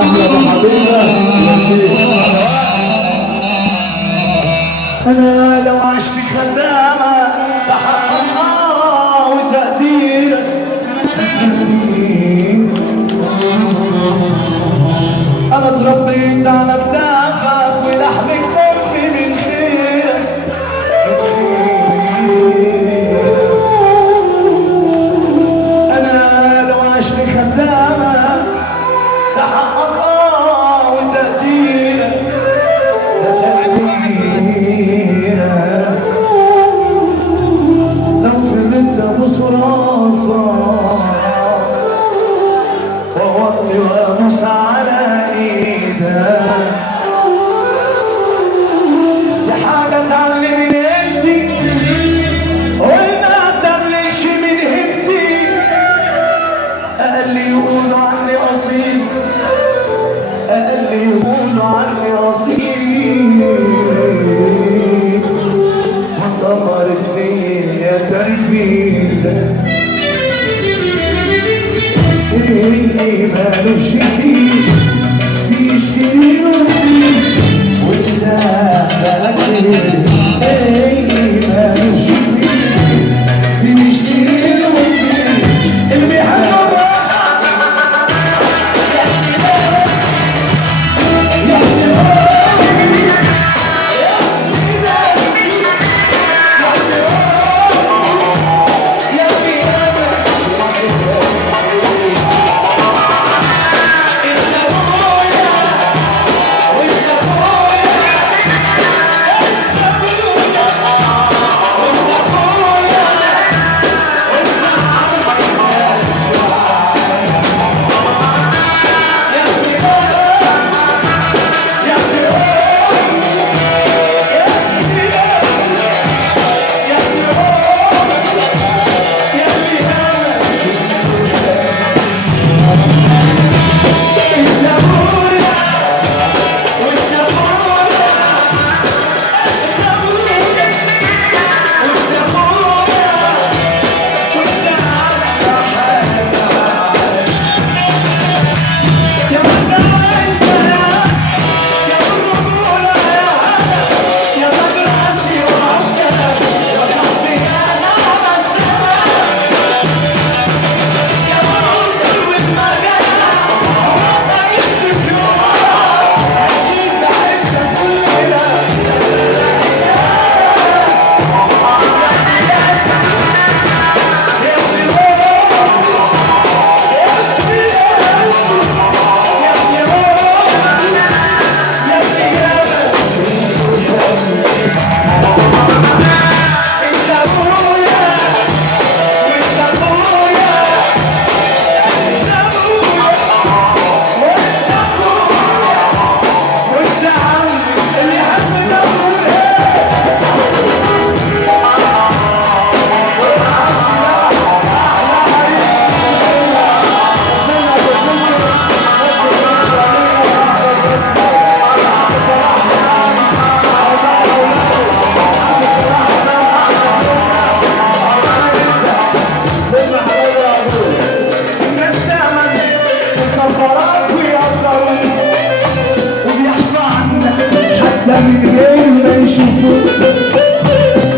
احلى بحبيبه يا سيدي. انا لو عشت خدامه بحقها وتقدير، انا اتربيت على كتافك ولحم كتفي من خيرك. انا لو عشت خدامه بحقها وتقديرك، لو فضلت ابوس راسك واوطي واموس على ايدك، دي حاجه تعلم من هبتي وما تعملش من هبتي. اقل يقولوا عني اصيل، اقل يقولوا عني اصيل، وانتظرت فيا تربيتك اللي مالوش جديد بيشتري روحي وانت فاكر اللي مالوش جديد بيشتري روحي اللي بيحب من غير ما يشوفوك.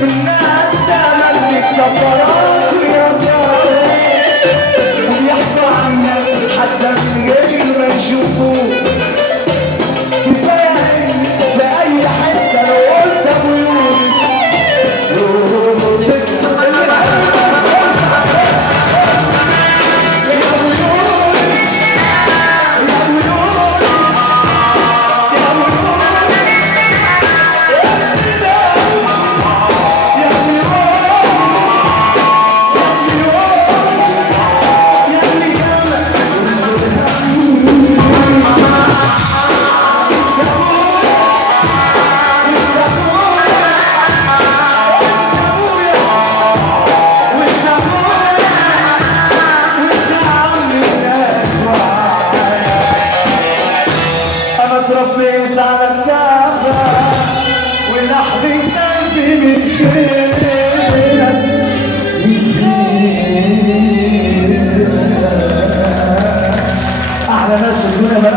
الناس تعمل لك كفارات ويرضاك ويحكوا عنك حتى من غير ما يشوفوك. كفايه في اي حته لو قلت ابو يونس اتربيت على كتافك ولحظة قلبي من